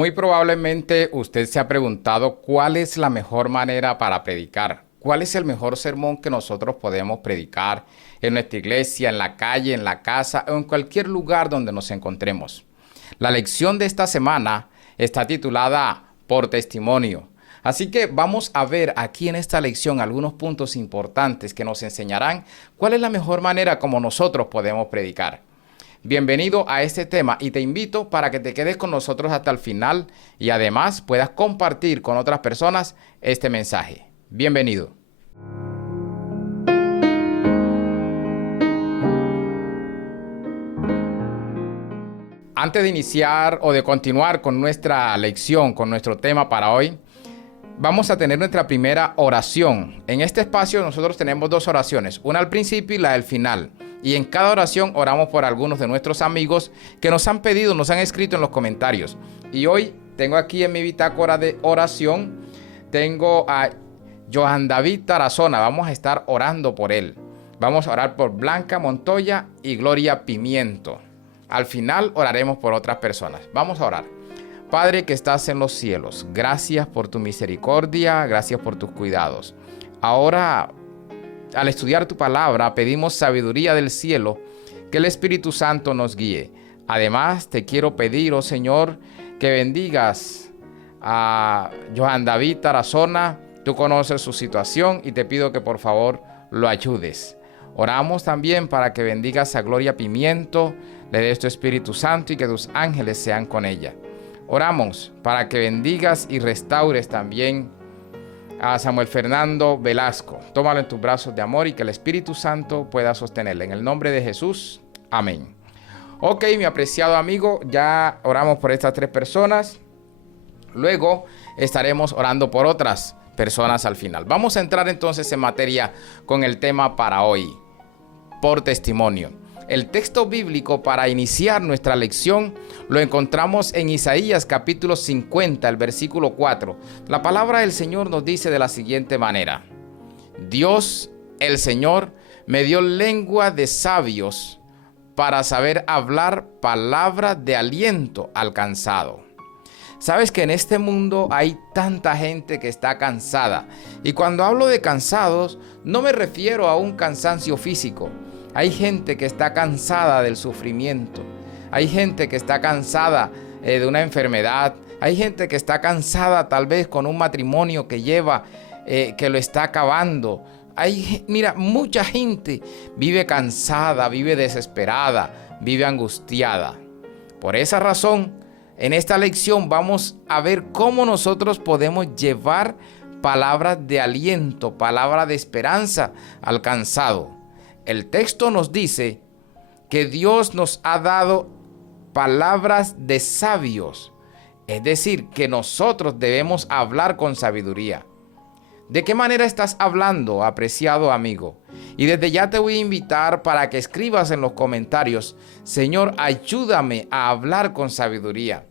Muy probablemente usted se ha preguntado cuál es la mejor manera para predicar, cuál es el mejor sermón que nosotros podemos predicar en nuestra iglesia, en la calle, en la casa o en cualquier lugar donde nos encontremos. La lección de esta semana está titulada Por Testimonio. Así que vamos a ver aquí en esta lección algunos puntos importantes que nos enseñarán cuál es la mejor manera como nosotros podemos predicar. Bienvenido a este tema y te invito para que te quedes con nosotros hasta el final y además puedas compartir con otras personas este mensaje. Bienvenido. Antes de iniciar o de continuar con nuestra lección, con nuestro tema para hoy, vamos a tener nuestra primera oración. En este espacio nosotros tenemos dos oraciones, una al principio y la del final. Y en cada oración oramos por algunos de nuestros amigos que nos han pedido, nos han escrito en los comentarios. Y hoy tengo aquí en mi bitácora de oración, tengo a Johan David Tarazona. Vamos a estar orando por él. Vamos a orar por Blanca Montoya y Gloria Pimiento. Al final oraremos por otras personas. Vamos a orar. Padre que estás en los cielos, gracias por tu misericordia, gracias por tus cuidados. Ahora, al estudiar tu palabra, pedimos sabiduría del cielo, que el Espíritu Santo nos guíe. Además, te quiero pedir, oh Señor, que bendigas a Johan David Tarazona. Tú conoces su situación y te pido que por favor lo ayudes. Oramos también para que bendigas a Gloria Pimiento, le des tu Espíritu Santo y que tus ángeles sean con ella. Oramos para que bendigas y restaures también a Samuel Fernando Velasco. Tómalo en tus brazos de amor y que el Espíritu Santo pueda sostenerle. En el nombre de Jesús, amén. Ok, mi apreciado amigo, ya oramos por estas tres personas. Luego estaremos orando por otras personas al final. Vamos a entrar entonces en materia con el tema para hoy, por testimonio. El texto bíblico para iniciar nuestra lección lo encontramos en Isaías capítulo 50, el versículo 4. La palabra del Señor nos dice de la siguiente manera: Dios, el Señor, me dio lengua de sabios para saber hablar palabras de aliento al cansado. Sabes que en este mundo hay tanta gente que está cansada. Y cuando hablo de cansados, no me refiero a un cansancio físico. Hay gente que está cansada del sufrimiento. Hay gente que está cansada de una enfermedad. Hay gente que está cansada tal vez con un matrimonio que lleva, que lo está acabando. Mira, mucha gente vive cansada, vive desesperada, vive angustiada. Por esa razón, en esta lección vamos a ver cómo nosotros podemos llevar palabras de aliento, palabras de esperanza al cansado. El texto nos dice que Dios nos ha dado palabras de sabios, es decir, que nosotros debemos hablar con sabiduría. ¿De qué manera estás hablando, apreciado amigo? Y desde ya te voy a invitar para que escribas en los comentarios: Señor, ayúdame a hablar con sabiduría.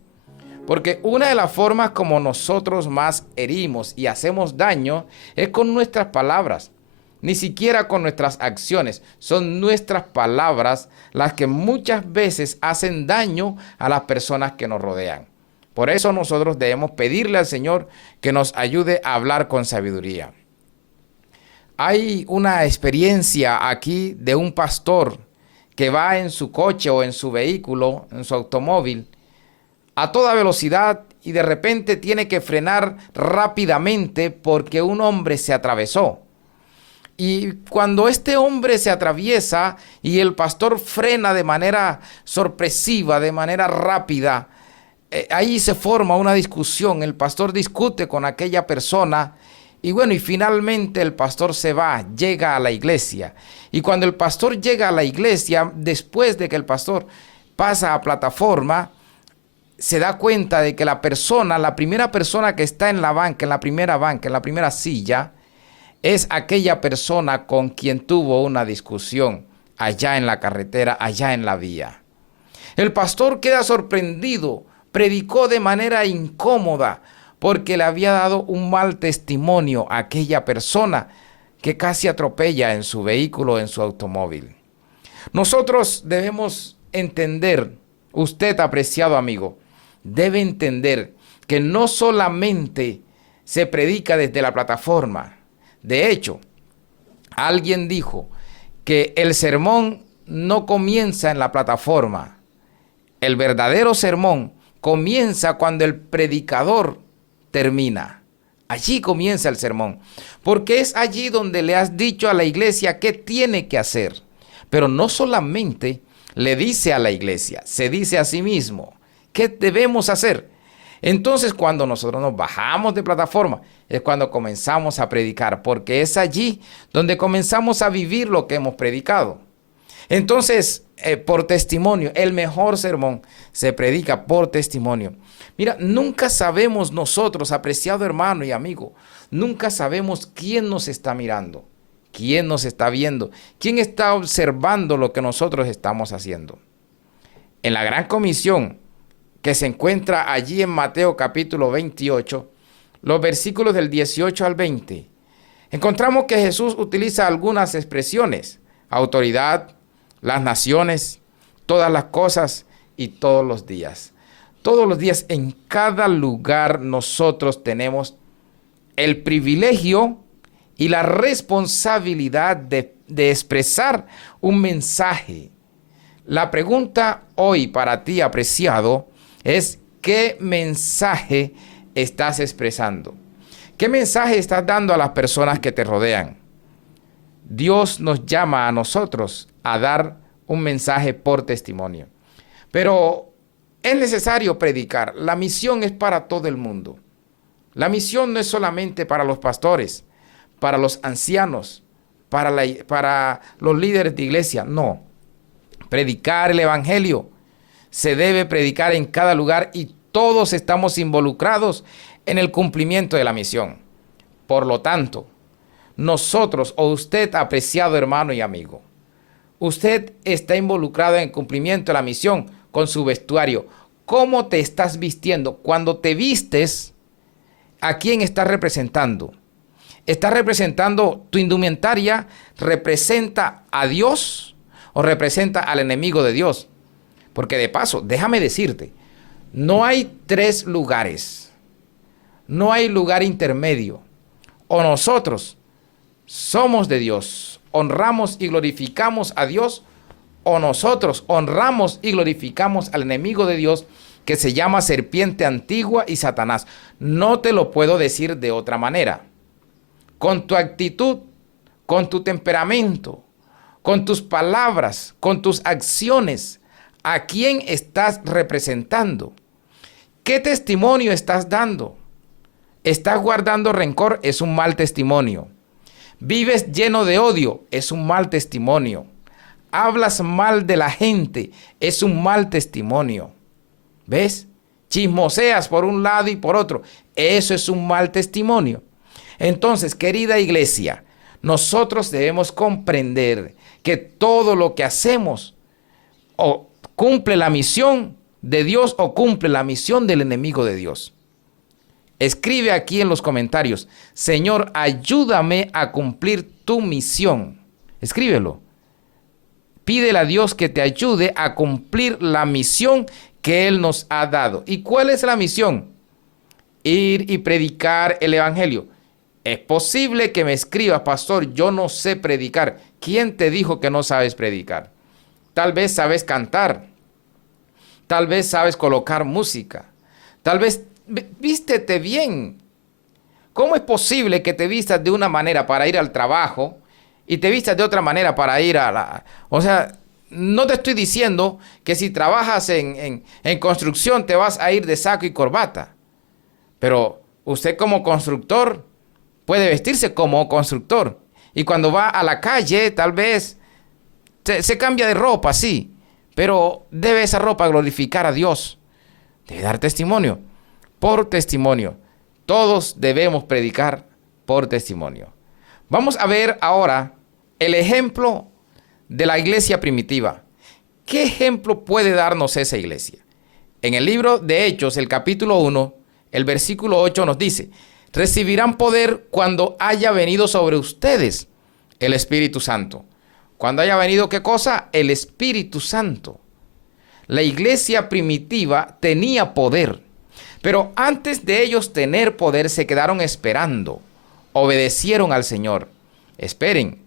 Porque una de las formas como nosotros más herimos y hacemos daño es con nuestras palabras. Ni siquiera con nuestras acciones. Son nuestras palabras las que muchas veces hacen daño a las personas que nos rodean. Por eso nosotros debemos pedirle al Señor que nos ayude a hablar con sabiduría. Hay una experiencia aquí de un pastor que va en su coche o en su vehículo, en su automóvil, a toda velocidad y de repente tiene que frenar rápidamente porque un hombre se atravesó. Y cuando este hombre se atraviesa y el pastor frena de manera sorpresiva, de manera rápida, ahí se forma una discusión. El pastor discute con aquella persona y finalmente el pastor se va, llega a la iglesia. Y cuando el pastor llega a la iglesia, después de que el pastor pasa a plataforma, se da cuenta de que la primera persona que está en la banca, en la primera silla, es aquella persona con quien tuvo una discusión allá en la carretera, allá en la vía. El pastor queda sorprendido, predicó de manera incómoda porque le había dado un mal testimonio a aquella persona que casi atropella en su vehículo, en su automóvil. Nosotros debemos entender, usted, apreciado amigo, debe entender que no solamente se predica desde la plataforma. De hecho, alguien dijo que el sermón no comienza en la plataforma. El verdadero sermón comienza cuando el predicador termina. Allí comienza el sermón, porque es allí donde le has dicho a la iglesia qué tiene que hacer. Pero no solamente le dice a la iglesia, se dice a sí mismo qué debemos hacer. Entonces, cuando nosotros nos bajamos de plataforma, es cuando comenzamos a predicar, porque es allí donde comenzamos a vivir lo que hemos predicado. Entonces, por testimonio, el mejor sermón se predica por testimonio. Mira, nunca sabemos nosotros, apreciado hermano y amigo, nunca sabemos quién nos está mirando, quién nos está viendo, quién está observando lo que nosotros estamos haciendo. En la gran comisión que se encuentra allí en Mateo capítulo 28, los versículos del 18 al 20, encontramos que Jesús utiliza algunas expresiones: autoridad, las naciones, todas las cosas y todos los días. Todos los días, en cada lugar, nosotros tenemos el privilegio y la responsabilidad de expresar un mensaje. La pregunta hoy para ti, apreciado, es: ¿qué mensaje estás expresando? ¿Qué mensaje estás dando a las personas que te rodean? Dios nos llama a nosotros a dar un mensaje por testimonio. Pero es necesario predicar. La misión es para todo el mundo. La misión no es solamente para los pastores, para los ancianos, para los líderes de iglesia. No. Predicar el evangelio se debe predicar en cada lugar y todos estamos involucrados en el cumplimiento de la misión. Por lo tanto, nosotros o usted, apreciado hermano y amigo, usted está involucrado en el cumplimiento de la misión con su vestuario. ¿Cómo te estás vistiendo? Cuando te vistes, ¿a quién estás representando? ¿Estás representando tu indumentaria? ¿Representa a Dios o representa al enemigo de Dios? Porque de paso, déjame decirte, no hay tres lugares. No hay lugar intermedio. O nosotros somos de Dios, honramos y glorificamos a Dios, o nosotros honramos y glorificamos al enemigo de Dios, que se llama serpiente antigua y Satanás. No te lo puedo decir de otra manera. Con tu actitud, con tu temperamento, con tus palabras, con tus acciones, ¿a quién estás representando? ¿Qué testimonio estás dando? ¿Estás guardando rencor? Es un mal testimonio. ¿Vives lleno de odio? Es un mal testimonio. ¿Hablas mal de la gente? Es un mal testimonio. ¿Ves? Chismoseas por un lado y por otro. Eso es un mal testimonio. Entonces, querida iglesia, nosotros debemos comprender que todo lo que hacemos o cumple la misión de Dios o cumple la misión del enemigo de Dios. Escribe aquí en los comentarios: Señor, ayúdame a cumplir tu misión. Escríbelo. Pídele a Dios que te ayude a cumplir la misión que Él nos ha dado. ¿Y cuál es la misión? Ir y predicar el evangelio. Es posible que me escribas: pastor, yo no sé predicar. ¿Quién te dijo que no sabes predicar? Tal vez sabes cantar. Tal vez sabes colocar música. Tal vez vístete bien. ¿Cómo es posible que te vistas de una manera para ir al trabajo y te vistas de otra manera para ir a la... O sea, no te estoy diciendo que si trabajas en construcción te vas a ir de saco y corbata. Pero usted como constructor puede vestirse como constructor. Y cuando va a la calle tal vez se cambia de ropa, sí. Pero debe esa ropa glorificar a Dios. Debe dar testimonio. Por testimonio. Todos debemos predicar por testimonio. Vamos a ver ahora el ejemplo de la iglesia primitiva. ¿Qué ejemplo puede darnos esa iglesia? En el libro de Hechos, el capítulo 1, el versículo 8 nos dice: recibirán poder cuando haya venido sobre ustedes el Espíritu Santo. Cuando haya venido, ¿qué cosa? El Espíritu Santo. La iglesia primitiva tenía poder. Pero antes de ellos tener poder, se quedaron esperando. Obedecieron al Señor. Esperen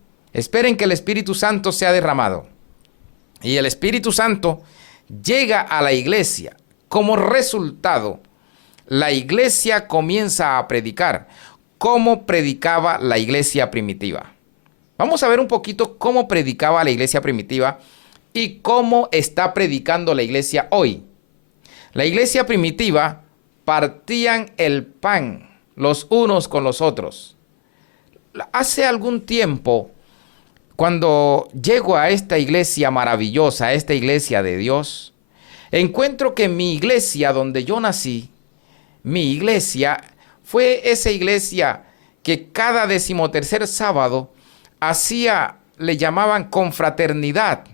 que el Espíritu Santo sea derramado. Y el Espíritu Santo llega a la iglesia. Como resultado, la iglesia comienza a predicar. ¿Cómo predicaba la iglesia primitiva? Vamos a ver un poquito cómo predicaba la iglesia primitiva y cómo está predicando la iglesia hoy. La iglesia primitiva partían el pan los unos con los otros. Hace algún tiempo, cuando llego a esta iglesia maravillosa, a esta iglesia de Dios, encuentro que mi iglesia donde yo nací, mi iglesia fue esa iglesia que cada 13º sábado le llamaban confraternidad,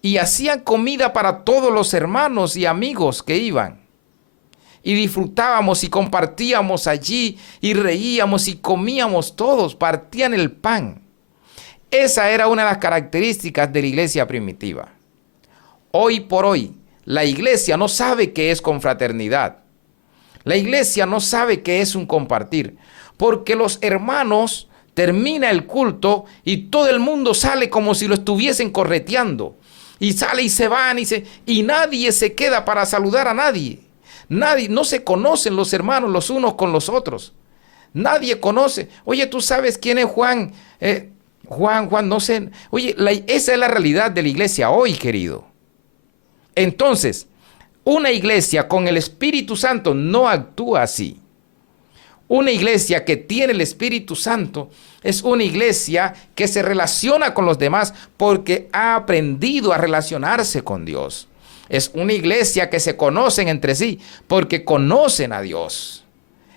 y hacían comida para todos los hermanos y amigos que iban. Y disfrutábamos y compartíamos allí y reíamos y comíamos todos, partían el pan. Esa era una de las características de la iglesia primitiva. Hoy por hoy, la iglesia no sabe qué es confraternidad. La iglesia no sabe qué es un compartir, porque los hermanos termina el culto y todo el mundo sale como si lo estuviesen correteando. Y sale y se van y nadie se queda para saludar a nadie. Nadie, no se conocen los hermanos los unos con los otros. Nadie conoce. Oye, ¿tú sabes quién es Juan? Juan, no sé. Oye, esa es la realidad de la iglesia hoy, querido. Entonces, una iglesia con el Espíritu Santo no actúa así. Una iglesia que tiene el Espíritu Santo es una iglesia que se relaciona con los demás porque ha aprendido a relacionarse con Dios. Es una iglesia que se conocen entre sí porque conocen a Dios.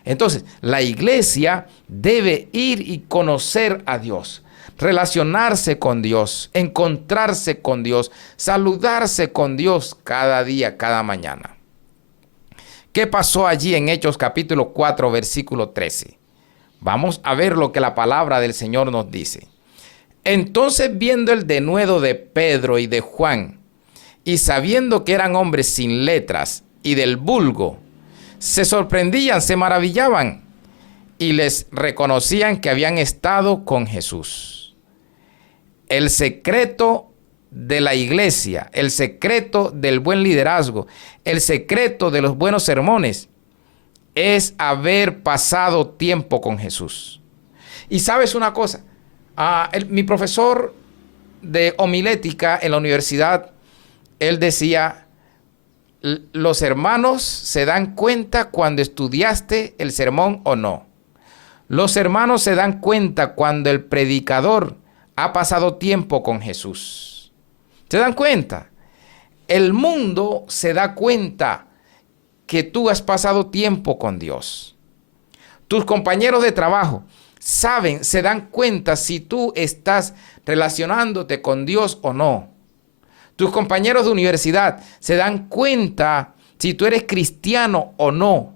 Entonces, la iglesia debe ir y conocer a Dios, relacionarse con Dios, encontrarse con Dios, saludarse con Dios cada día, cada mañana. ¿Qué pasó allí en Hechos capítulo 4, versículo 13? Vamos a ver lo que la palabra del Señor nos dice. Entonces, viendo el denuedo de Pedro y de Juan, y sabiendo que eran hombres sin letras y del vulgo, se sorprendían, se maravillaban y les reconocían que habían estado con Jesús. El secreto de la iglesia, el secreto del buen liderazgo, el secreto de los buenos sermones es haber pasado tiempo con Jesús. Y sabes una cosa, mi profesor de homilética en la universidad, él decía, los hermanos se dan cuenta cuando estudiaste el sermón o no. Los hermanos se dan cuenta cuando el predicador ha pasado tiempo con Jesús. ¿Se dan cuenta? El mundo se da cuenta que tú has pasado tiempo con Dios. Tus compañeros de trabajo saben, se dan cuenta si tú estás relacionándote con Dios o no. Tus compañeros de universidad se dan cuenta si tú eres cristiano o no.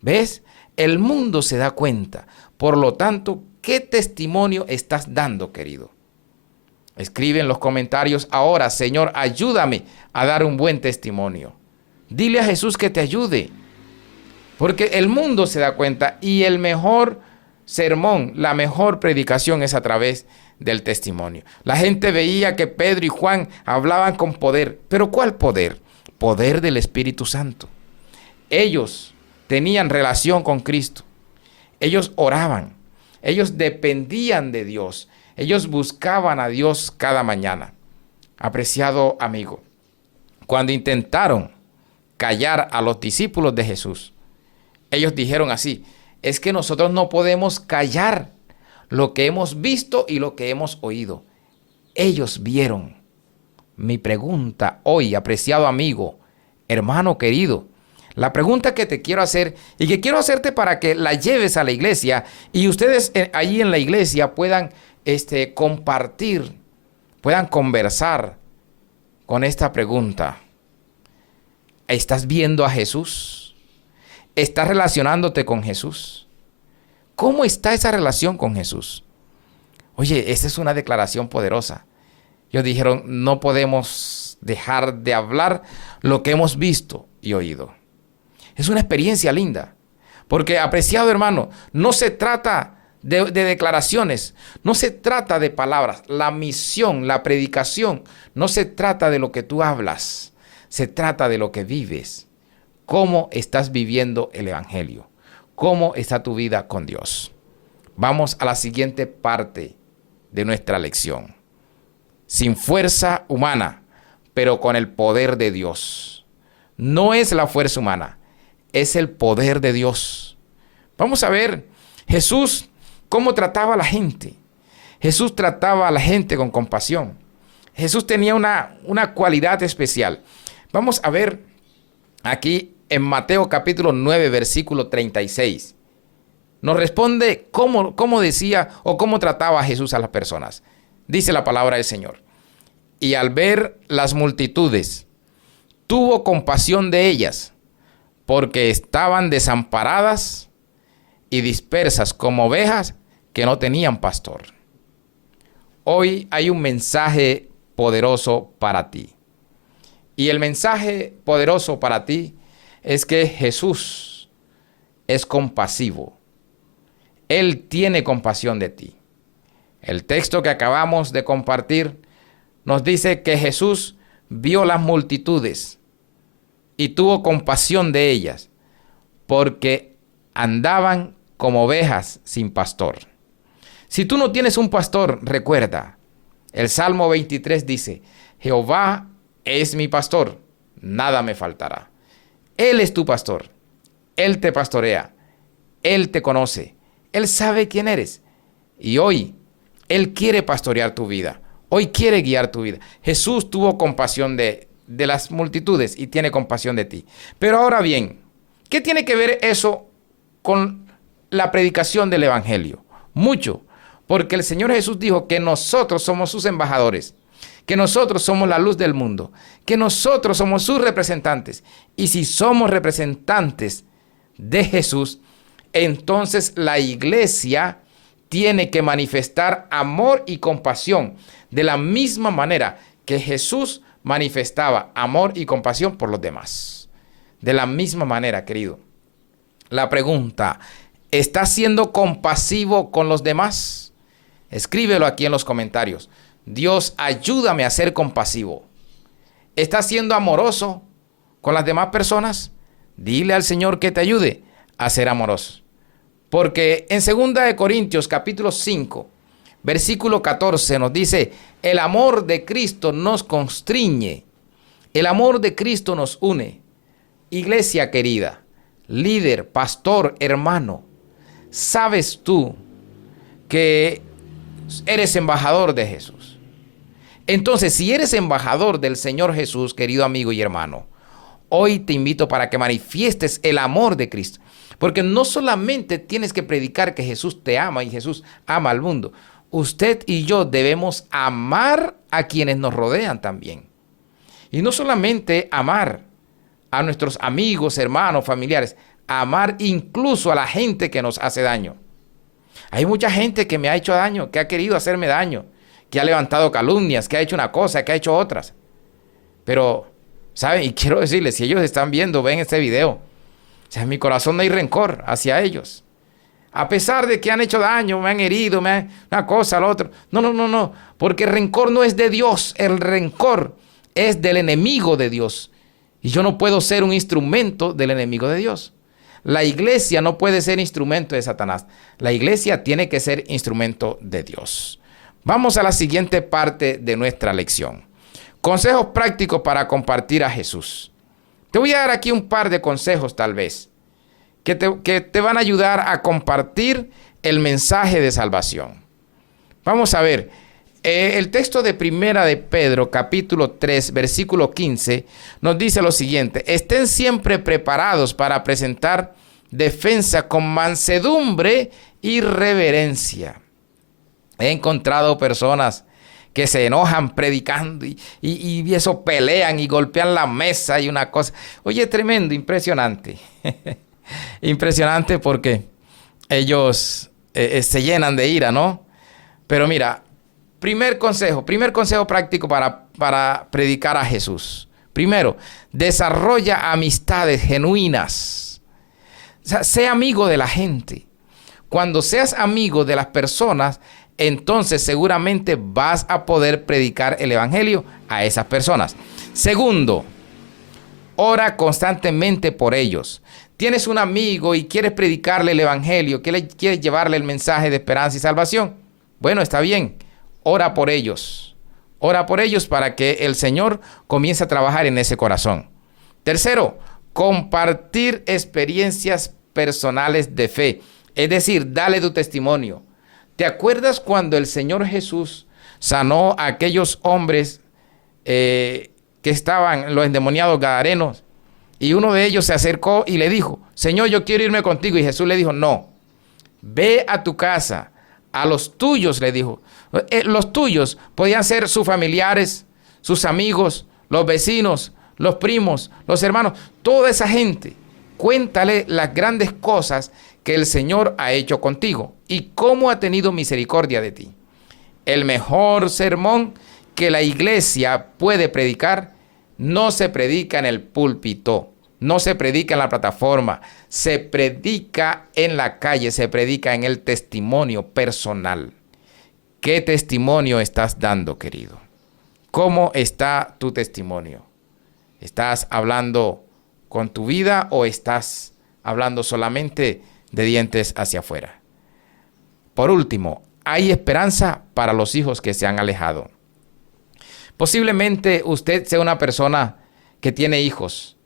¿Ves? El mundo se da cuenta. Por lo tanto, ¿qué testimonio estás dando, querido? Escribe en los comentarios ahora, Señor, ayúdame a dar un buen testimonio. Dile a Jesús que te ayude. Porque el mundo se da cuenta y el mejor sermón, la mejor predicación es a través del testimonio. La gente veía que Pedro y Juan hablaban con poder. ¿Pero cuál poder? Poder del Espíritu Santo. Ellos tenían relación con Cristo. Ellos oraban. Ellos dependían de Dios. Ellos buscaban a Dios cada mañana. Apreciado amigo, cuando intentaron callar a los discípulos de Jesús, ellos dijeron así, es que nosotros no podemos callar lo que hemos visto y lo que hemos oído. Ellos vieron. Mi pregunta hoy, apreciado amigo, hermano querido, la pregunta que te quiero hacer y que quiero hacerte para que la lleves a la iglesia y ustedes allí en la iglesia puedan compartir, puedan conversar con esta pregunta. ¿Estás viendo a Jesús? ¿Estás relacionándote con Jesús? ¿Cómo está esa relación con Jesús? Oye, esa es una declaración poderosa. Ellos dijeron, no podemos dejar de hablar lo que hemos visto y oído. Es una experiencia linda. Porque, apreciado hermano, no se trata de declaraciones, no se trata de palabras. La misión, la predicación, no se trata de lo que tú hablas, se trata de lo que vives. ¿Cómo estás viviendo el evangelio? ¿Cómo está tu vida con Dios? Vamos a la siguiente parte de nuestra lección. Sin fuerza humana, pero con el poder de Dios. No es la fuerza humana, es el poder de Dios. Vamos a ver Jesús cómo trataba a la gente. Jesús trataba a la gente con compasión. Jesús tenía una cualidad especial. Vamos a ver aquí en Mateo capítulo 9, versículo 36. Nos responde cómo decía o cómo trataba Jesús a las personas. Dice la palabra del Señor. Y al ver las multitudes, tuvo compasión de ellas, porque estaban desamparadas y dispersas como ovejas que no tenían pastor. Hoy hay un mensaje poderoso para ti. Y el mensaje poderoso para ti es que Jesús es compasivo. Él tiene compasión de ti. El texto que acabamos de compartir nos dice que Jesús vio las multitudes y tuvo compasión de ellas, porque andaban como ovejas sin pastor. Si tú no tienes un pastor, recuerda, el Salmo 23 dice, Jehová es mi pastor, nada me faltará. Él es tu pastor, Él te pastorea, Él te conoce, Él sabe quién eres. Y hoy, Él quiere pastorear tu vida, hoy quiere guiar tu vida. Jesús tuvo compasión de las multitudes y tiene compasión de ti. Pero ahora bien, ¿qué tiene que ver eso con la predicación del evangelio? Mucho, porque el Señor Jesús dijo que nosotros somos sus embajadores, que nosotros somos la luz del mundo, que nosotros somos sus representantes. Y si somos representantes de Jesús, entonces la iglesia tiene que manifestar amor y compasión de la misma manera que Jesús manifestaba amor y compasión por los demás. De la misma manera, querido. La pregunta, ¿estás siendo compasivo con los demás? Escríbelo aquí en los comentarios. Dios, ayúdame a ser compasivo. ¿Estás siendo amoroso con las demás personas? Dile al Señor que te ayude a ser amoroso. Porque en 2 Corintios capítulo 5, versículo 14 nos dice, el amor de Cristo nos constriñe, el amor de Cristo nos une. Iglesia querida, líder, pastor, hermano, ¿sabes tú que eres embajador de Jesús? Entonces, si eres embajador del Señor Jesús, querido amigo y hermano, hoy te invito para que manifiestes el amor de Cristo. Porque no solamente tienes que predicar que Jesús te ama y Jesús ama al mundo. Usted y yo debemos amar a quienes nos rodean también. Y no solamente amar a nuestros amigos, hermanos, familiares, amar incluso a la gente que nos hace daño. Hay mucha gente que me ha hecho daño, que ha querido hacerme daño, que ha levantado calumnias, que ha hecho una cosa, que ha hecho otras. Pero, ¿saben? Y quiero decirles, si ellos están viendo, ven este video, o sea, en mi corazón no hay rencor hacia ellos. A pesar de que han hecho daño, me han herido, una cosa, la otra. No. Porque el rencor no es de Dios. El rencor es del enemigo de Dios. Y yo no puedo ser un instrumento del enemigo de Dios. La iglesia no puede ser instrumento de Satanás. La iglesia tiene que ser instrumento de Dios. Vamos a la siguiente parte de nuestra lección. Consejos prácticos para compartir a Jesús. Te voy a dar aquí un par de consejos tal vez que te van a ayudar a compartir el mensaje de salvación. Vamos a ver, el texto de Primera de Pedro, capítulo 3, versículo 15, nos dice lo siguiente: estén siempre preparados para presentar defensa con mansedumbre y reverencia. He encontrado personas que se enojan predicando y eso, pelean y golpean la mesa y una cosa. Oye, tremendo, impresionante. Impresionante porque ellos se llenan de ira, ¿no? Pero mira, primer consejo práctico para predicar a Jesús. Primero, desarrolla amistades genuinas. O sea, sé amigo de la gente. Cuando seas amigo de las personas, entonces seguramente vas a poder predicar el evangelio a esas personas. Segundo, ora constantemente por ellos. Tienes un amigo y quieres predicarle el evangelio, quieres llevarle el mensaje de esperanza y salvación. Bueno, está bien, ora por ellos. Ora por ellos para que el Señor comience a trabajar en ese corazón. Tercero, compartir experiencias personales de fe. Es decir, dale tu testimonio. ¿Te acuerdas cuando el Señor Jesús sanó a aquellos hombres que estaban, los endemoniados gadarenos? Y uno de ellos se acercó y le dijo, Señor, yo quiero irme contigo. Y Jesús le dijo, no, ve a tu casa, a los tuyos, le dijo. Los tuyos podían ser sus familiares, sus amigos, los vecinos, los primos, los hermanos, toda esa gente. Cuéntale las grandes cosas que el Señor ha hecho contigo y cómo ha tenido misericordia de ti. El mejor sermón que la iglesia puede predicar no se predica en el púlpito, no se predica en la plataforma, se predica en la calle, se predica en el testimonio personal. ¿Qué testimonio estás dando, querido? ¿Cómo está tu testimonio? ¿Estás hablando con tu vida o estás hablando solamente de dientes hacia afuera? Por último, hay esperanza para los hijos que se han alejado. Posiblemente usted sea una persona que tiene hijos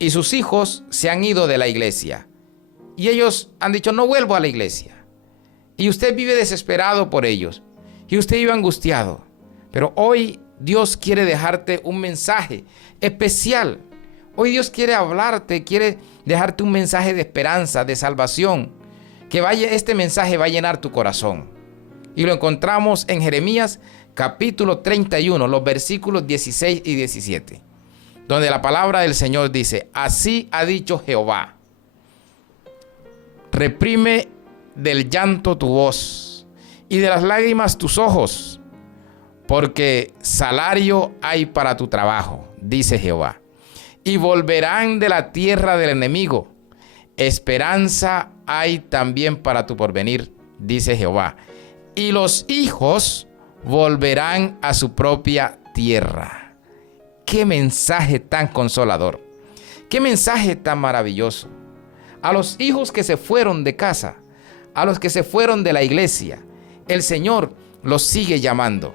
y sus hijos se han ido de la iglesia y ellos han dicho no vuelvo a la iglesia y usted vive desesperado por ellos y usted vive angustiado, pero hoy Dios quiere dejarte un mensaje especial. Hoy Dios quiere hablarte, quiere dejarte un mensaje de esperanza, de salvación, este mensaje va a llenar tu corazón. Y lo encontramos en Jeremías capítulo 31, los versículos 16 y 17, donde la palabra del Señor dice, así ha dicho Jehová, reprime del llanto tu voz y de las lágrimas tus ojos, porque salario hay para tu trabajo, dice Jehová, y volverán de la tierra del enemigo, esperanza hay también para tu porvenir, dice Jehová, y los hijos volverán a su propia tierra. ¡Qué mensaje tan consolador! ¡Qué mensaje tan maravilloso! A los hijos que se fueron de casa, a los que se fueron de la iglesia, el Señor los sigue llamando.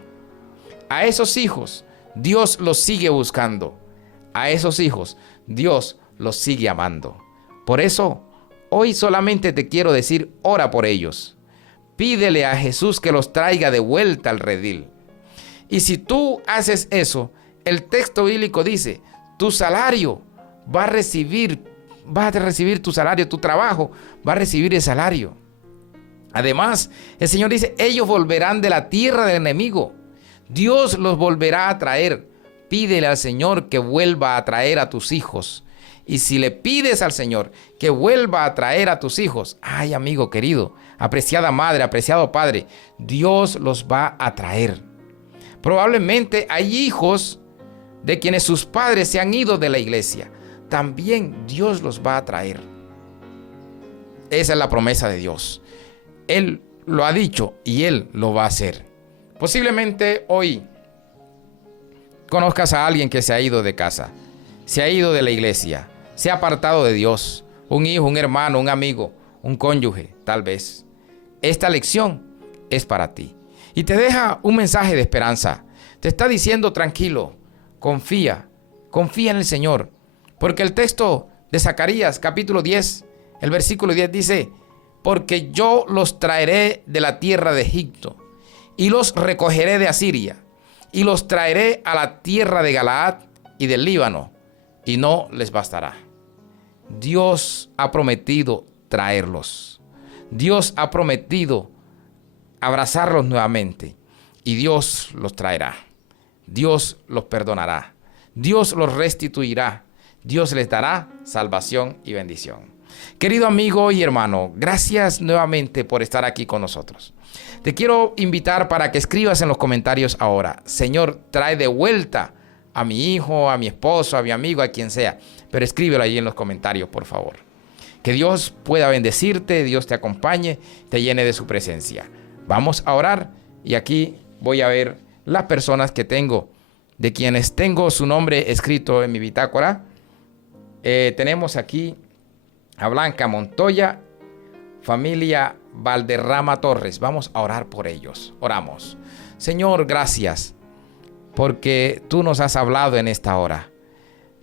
A esos hijos, Dios los sigue buscando. A esos hijos, Dios los sigue amando. Por eso, hoy solamente te quiero decir, ora por ellos. Pídele a Jesús que los traiga de vuelta al redil. Y si tú haces eso, el texto bíblico dice, tu salario vas a recibir tu salario, tu trabajo va a recibir el salario. Además, el Señor dice, ellos volverán de la tierra del enemigo. Dios los volverá a traer. Pídele al Señor que vuelva a traer a tus hijos. Y si le pides al Señor que vuelva a traer a tus hijos, ay amigo querido, apreciada madre, apreciado padre, Dios los va a traer. Probablemente hay hijos de quienes sus padres se han ido de la iglesia. También Dios los va a traer. Esa es la promesa de Dios. Él lo ha dicho y Él lo va a hacer. Posiblemente hoy conozcas a alguien que se ha ido de casa, se ha ido de la iglesia, se ha apartado de Dios, un hijo, un hermano, un amigo, un cónyuge, tal vez. Esta lección es para ti y te deja un mensaje de esperanza. Te está diciendo tranquilo, confía en el Señor, porque el texto de Zacarías capítulo 10, el versículo 10 dice, porque yo los traeré de la tierra de Egipto y los recogeré de Asiria y los traeré a la tierra de Galaad y del Líbano y no les bastará. Dios ha prometido traerlos. Dios ha prometido abrazarlos nuevamente y Dios los traerá. Dios los perdonará. Dios los restituirá. Dios les dará salvación y bendición. Querido amigo y hermano, gracias nuevamente por estar aquí con nosotros. Te quiero invitar para que escribas en los comentarios ahora, Señor, trae de vuelta a mi hijo, a mi esposo, a mi amigo, a quien sea. Pero escríbelo ahí en los comentarios, por favor. Que Dios pueda bendecirte, Dios te acompañe, te llene de su presencia. Vamos a orar y aquí voy a ver las personas que tengo, de quienes tengo su nombre escrito en mi bitácora. Tenemos aquí a Blanca Montoya, familia Valderrama Torres. Vamos a orar por ellos. Oramos. Señor, gracias porque tú nos has hablado en esta hora.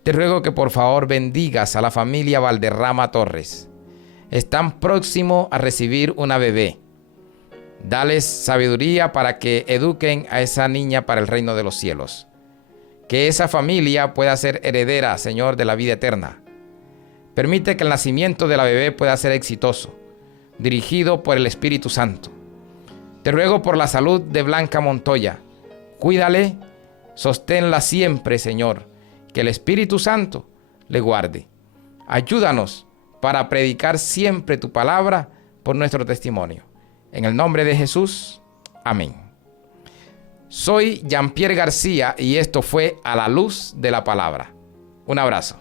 Te ruego que por favor bendigas a la familia Valderrama Torres. Están próximos a recibir una bebé. Dales sabiduría para que eduquen a esa niña para el reino de los cielos. Que esa familia pueda ser heredera, Señor, de la vida eterna. Permite que el nacimiento de la bebé pueda ser exitoso, dirigido por el Espíritu Santo. Te ruego por la salud de Blanca Montoya. Cuídale, sosténla siempre, Señor. Que el Espíritu Santo le guarde. Ayúdanos para predicar siempre tu palabra por nuestro testimonio. En el nombre de Jesús, amén. Soy Jean-Pierre García y esto fue A la Luz de la Palabra. Un abrazo.